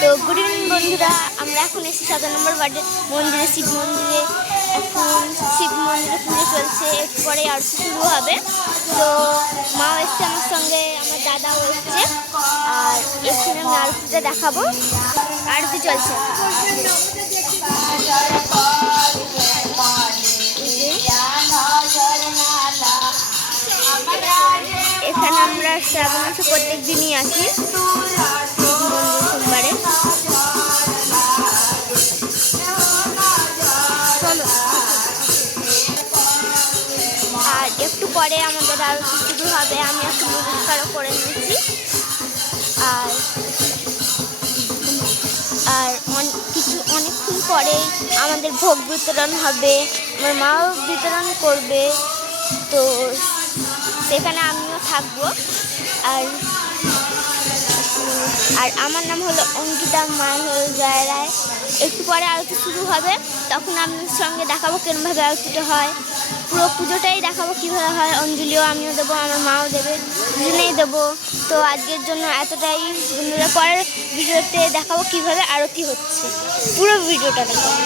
তো good evening বন্ধুরা, আমরা এখন এসেছি 7 নম্বর ওয়ার্ডের মন্দিরে, শিব মন্দিরে। এখন শিব মন্দিরে পুজো চলছে, একটু পরে আরতি শুরু হবে। তো মাও এসছে আমার সঙ্গে, আমার দাদাও এসছে। আর এখানে আমি আরতিটা দেখাবো। আরতি চলছে। এখানে আমরা শ্রাবণ মাসে প্রত্যেক দিনই আসি সোমবারে। আর একটু পরে আমাদের আরতি শুরু হবে। আমি একটু নমস্কারও করে নিয়েছি। আর আর অনেকক্ষণ পরে আমাদের ভোগ বিতরণ হবে, আমার মাও বিতরণ করবে। তো সেখানে আমিও থাকবো। আর আর আমার নাম হলো অঙ্কিতা, মায়ের হলো জয় রায়। একটু পরে আরতি শুরু হবে, তখন আপনাদের সঙ্গে দেখাবো কেমনভাবে আরতিটা হয়। পুরো পুজোটাই দেখাবো কীভাবে হয়। অঞ্জলিও আমিও দেবো, আমার মাও দেবে, দুজনেই দেবো। তো আজকের জন্য এতটাই বন্ধুরা, পরের ভিডিওতে দেখাবো কীভাবে আরতি হচ্ছে। পুরো ভিডিওটা দেখাবো।